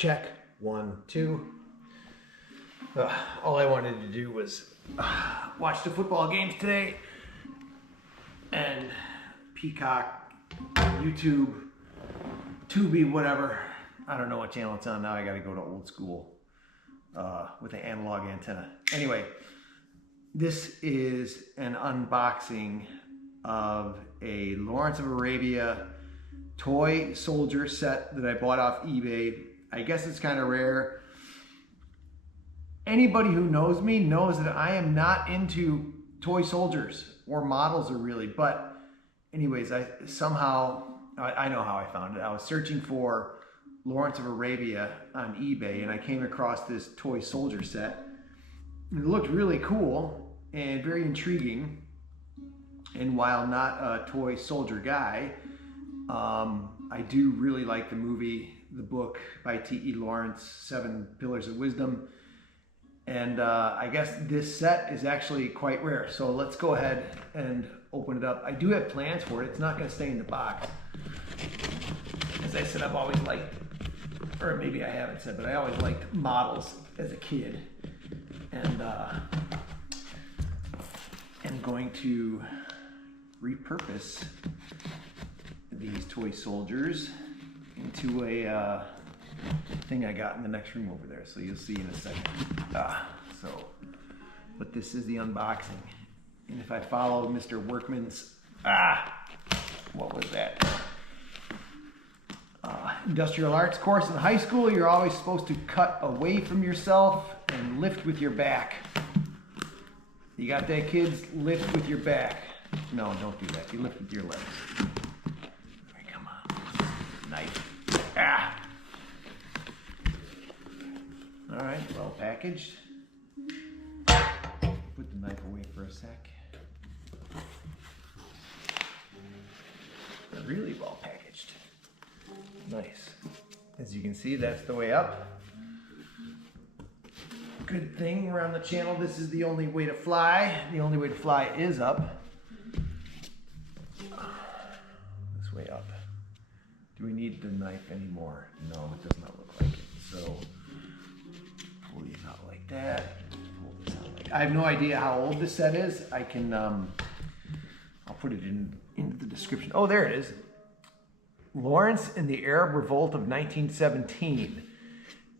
Check, 1, 2. All I wanted to do was watch the football games today, and Peacock, YouTube, Tubi, whatever. I don't know what channel it's on now. I got to go to old school with an analog antenna. Anyway, this is an unboxing of a Lawrence of Arabia toy soldier set that I bought off eBay. I guess it's kind of rare. Anybody who knows me knows that I am not into toy soldiers or models, or really. But anyways, I know how I found it. I was searching for Lawrence of Arabia on eBay, and I came across this toy soldier set. It looked really cool and very intriguing. And while not a toy soldier guy, I do really like the movie, the book by T.E. Lawrence, 7 Pillars of Wisdom. And I guess this set is actually quite rare. So let's go ahead and open it up. I do have plans for it. It's not going to stay in the box. As I said, I've always liked, or maybe I haven't said, but I always liked models as a kid. And I'm going to repurpose these toy soldiers into a thing I got in the next room over there. So you'll see in a second. But this is the unboxing. And if I follow Mr. Workman's, what was that? Industrial arts course in high school, you're always supposed to cut away from yourself and lift with your back. You got that, kids? Lift with your back. No, don't do that. You lift with your legs. All right, come on. Knife. All right, well packaged. Put the knife away for a sec. Really well packaged. Nice. As you can see, that's the way up. Good thing we're on the channel. This is the only way to fly. The only way to fly is up. This way up. Do we need the knife anymore? No, it does not look like it. So pull these out like that. Pull this out like that. I have no idea how old this set is. I can I'll put it in the description. Oh, there it is. Lawrence and the Arab Revolt of 1917.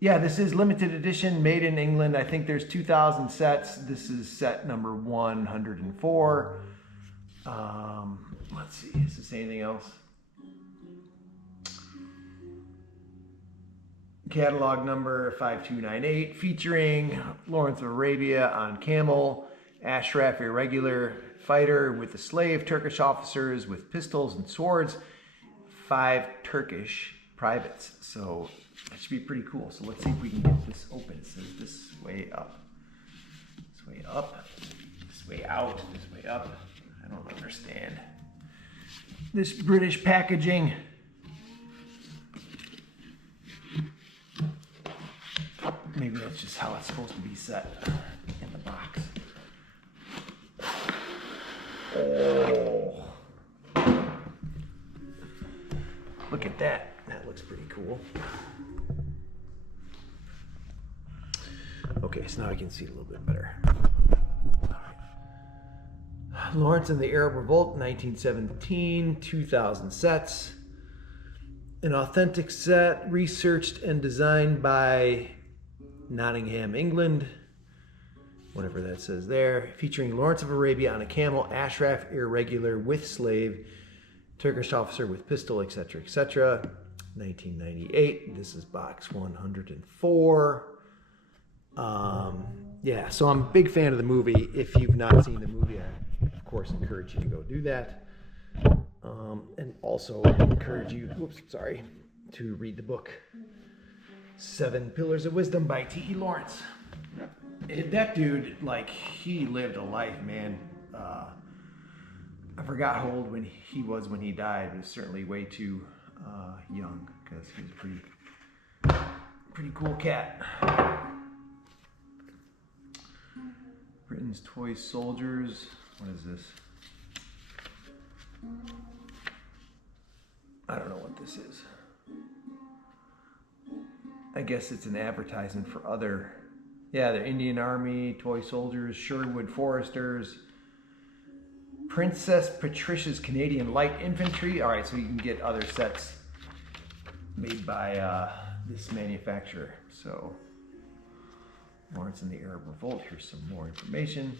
Yeah, this is limited edition, made in England. I think there's 2,000 sets. This is set number 104. Let's see, does this say anything else? Catalog number 5298, featuring Lawrence of Arabia on camel, Ashraf irregular fighter with a slave, Turkish officers with pistols and swords, 5 Turkish privates. So that should be pretty cool. So let's see if we can get this open. It says this way up, this way up, this way out, this way up. I don't understand this British packaging. Maybe that's just how it's supposed to be set in the box. Oh, look at that. That looks pretty cool. Okay, so now I can see it a little bit better. Lawrence and the Arab Revolt, 1917, 2,000 sets. An authentic set, researched and designed by Nottingham, England, whatever that says there, featuring Lawrence of Arabia on a camel, Ashraf irregular with slave, Turkish officer with pistol, etc., etc. 1998. This is box 104. Yeah, so I'm a big fan of the movie. If you've not seen the movie, I of course encourage you to go do that. And also encourage you, to read the book 7 Pillars of Wisdom by T.E. Lawrence. That dude, like, he lived a life, man. I forgot how old he was when he died, but it's certainly way too young, because he was a pretty cool cat. Britain's Toy Soldiers. What is this? I don't know what this is. I guess it's an advertisement for other, yeah, the Indian Army, toy soldiers, Sherwood Foresters, Princess Patricia's Canadian Light Infantry. All right, so you can get other sets made by this manufacturer. So Lawrence and the Arab Revolt. Here's some more information.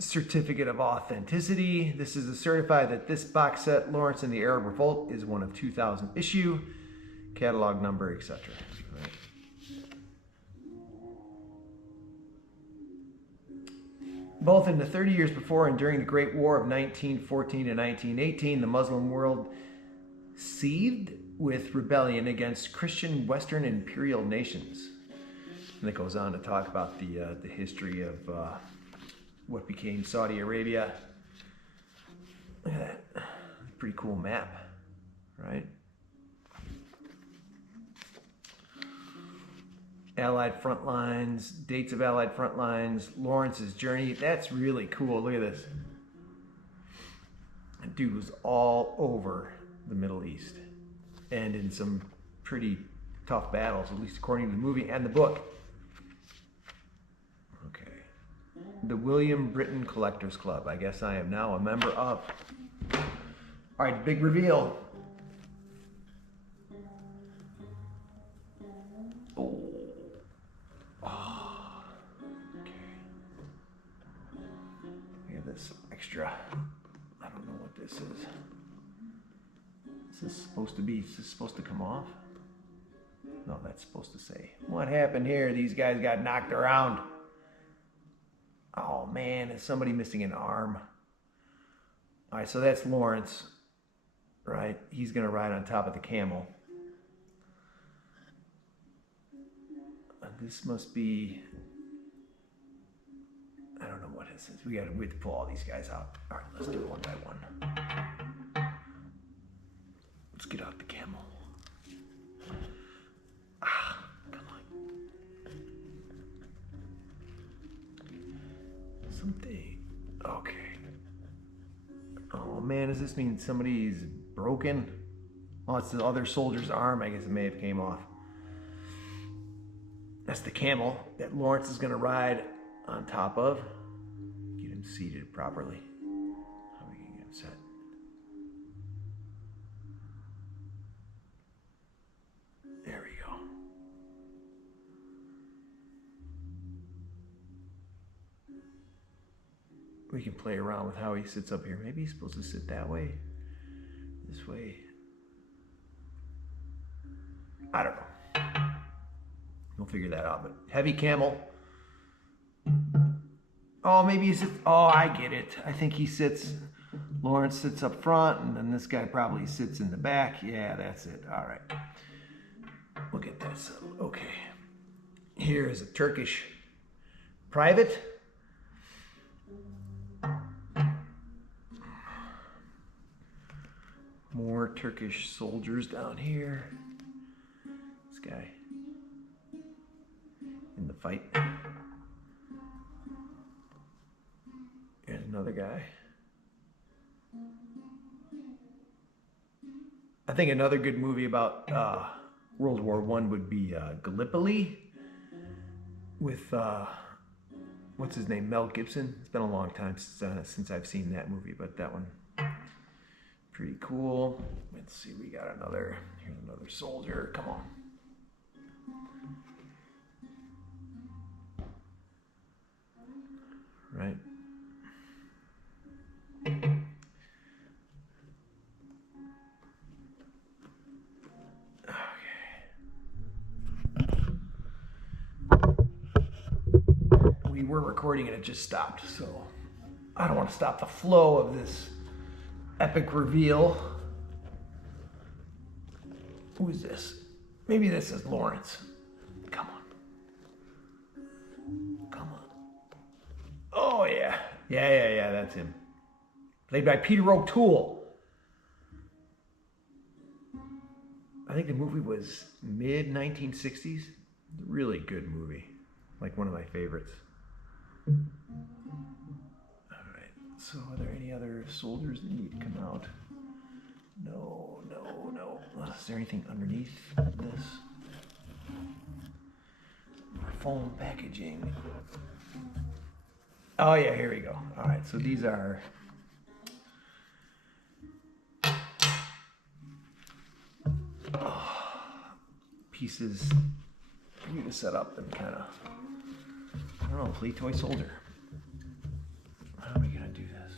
Certificate of authenticity. This is to certify that this box set, Lawrence and the Arab Revolt, is one of 2000 issue, catalog number, etc. Right. Both in the 30 years before and during the Great War of 1914 to 1918, the Muslim world seethed with rebellion against Christian Western imperial nations. And it goes on to talk about the history of what became Saudi Arabia. Look at that. Pretty cool map, right? Allied front lines, dates of Allied front lines, Lawrence's journey. That's really cool. Look at this. That dude was all over the Middle East and in some pretty tough battles, at least according to the movie and the book. The William Britton Collectors Club. I guess I am now a member of. All right, big reveal. Oh. Okay. We have this extra. I don't know what this is. This is supposed to come off? No, that's supposed to say. What happened here? These guys got knocked around. Oh man, is somebody missing an arm? All right, so that's Lawrence, right? He's gonna ride on top of the camel. This must be, I don't know what this is. We have to pull all these guys out. All right, let's do it one by one. Let's get out the camel. Okay. Oh man, does this mean somebody's broken? Oh, it's the other soldier's arm. I guess it may have came off. That's the camel that Lawrence is gonna ride on top of. Get him seated properly. How are we gonna get him set? There we go. We can play around with how he sits up here. Maybe he's supposed to sit that way, this way. I don't know. We'll figure that out, but heavy camel. Oh, maybe he sits, oh, I get it. I think he sits, Lawrence sits up front, and then this guy probably sits in the back. Yeah, that's it. All right. Look at this. Okay. Here is a Turkish private. More Turkish soldiers down here. This guy in the fight. Here's another guy. I think another good movie about World War I would be Gallipoli with what's his name, Mel Gibson. It's been a long time since I've seen that movie, but that one pretty cool. Let's see, we got another, here's another soldier, come on. Right. We were recording and it just stopped, so I don't want to stop the flow of this epic reveal. Who is this? Maybe this is Lawrence. Come on. Come on. Oh, yeah. Yeah, that's him. Played by Peter O'Toole. I think the movie was mid-1960s. Really good movie. Like one of my favorites. Alright, so are there any other soldiers that need to come out? No. Is there anything underneath this? Foam packaging. Oh yeah, here we go. All right, so these are pieces for you to set up and kind of, I don't know, play toy soldier. How are we gonna do this?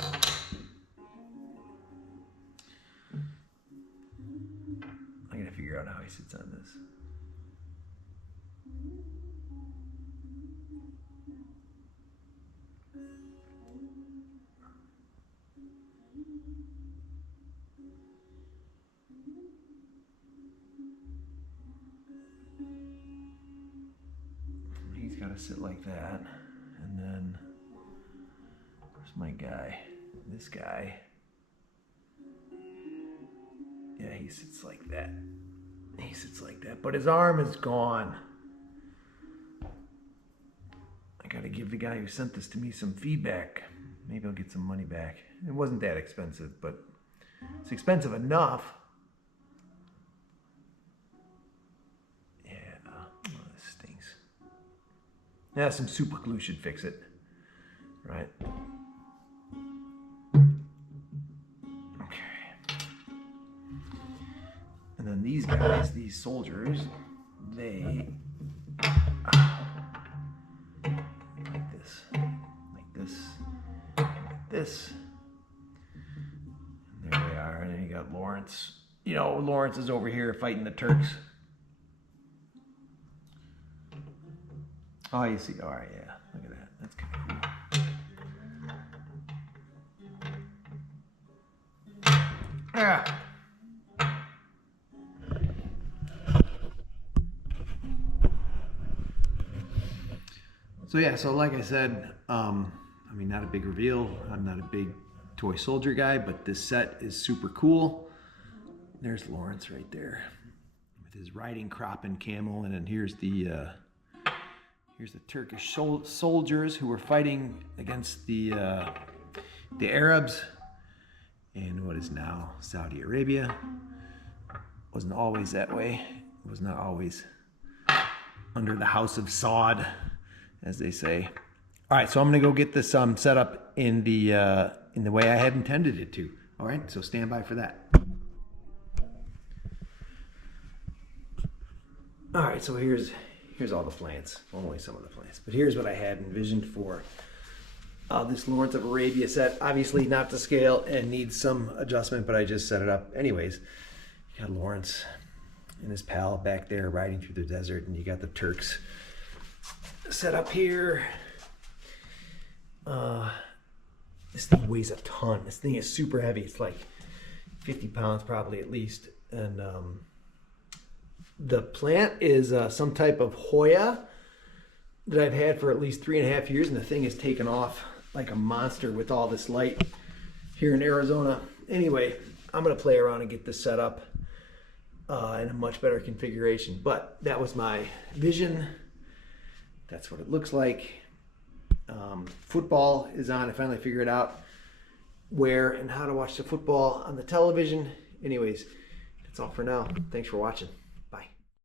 I gotta figure out how he sits on this. He's got to sit like that, and then where's my guy? This guy. Yeah, he sits like that. He sits like that, but his arm is gone. I got to give the guy who sent this to me some feedback. Maybe I'll get some money back. It wasn't that expensive, but it's expensive enough. Yeah, some super glue should fix it, right? Okay. And then these guys, these soldiers, they like this, like this, like this. And there they are. And then you got Lawrence. You know, Lawrence is over here fighting the Turks. Oh, you see. All right, yeah. Look at that. That's kind of cool. Yeah. So yeah. So like I said, I mean, not a big reveal. I'm not a big toy soldier guy, but this set is super cool. There's Lawrence right there with his riding crop and camel, and then here's the Turkish soldiers who were fighting against the Arabs in what is now Saudi Arabia. Wasn't always that way. It was not always under the house of Saud, as they say. All right, so I'm gonna go get this set up in the way I had intended it to. All right, so stand by for that. All right, so here's all the plans, only some of the plans, but here's what I had envisioned for this Lawrence of Arabia set. Obviously not to scale and needs some adjustment, but I just set it up anyways. You got Lawrence and his pal back there riding through the desert, and you got the Turks set up here. This thing weighs a ton. This thing is super heavy. It's like 50 pounds probably at least, and the plant is some type of Hoya that I've had for at least 3.5 years, and the thing has taken off like a monster with all this light here in Arizona. Anyway, I'm gonna play around and get this set up in a much better configuration, but that was my vision. That's what it looks like. Football is on. I finally figured out where and how to watch the football on the television. Anyways, that's all for now. Thanks for watching.